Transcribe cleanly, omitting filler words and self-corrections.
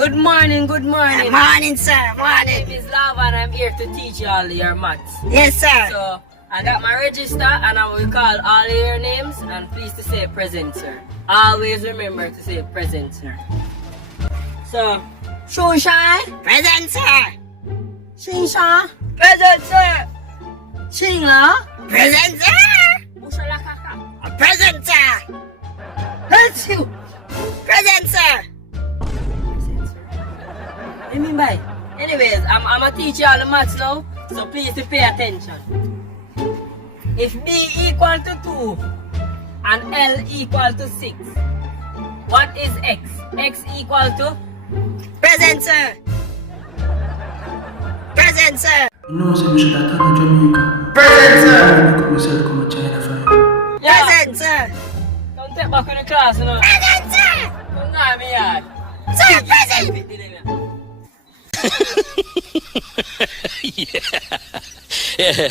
Good morning, good morning. Morning, sir. My Morning. name is Lava and I'm here to teach you all your maths. Yes, sir. So, I got my register and I will call all your names and please to say present, sir. Always remember to say present, sir. So, Shunshine, Present, sir. Shinsha, present, sir. Chingla, Present, sir. Ushalakaka. Present, sir. Let's you. Present, sir. What do you mean by? Anyways, I'm gonna teach you all the maths now, so please to pay attention. If B equal to 2 and L equal to 6, what is X? X equal to? Present, sir. Present, sir. No, say we should attend Jamaica. Present, sir. Look at myself come to China for you. Yeah. Present, sir. Come take back in the class, you know. Present, sir. Come on, me yard. Sir, present. Yeah.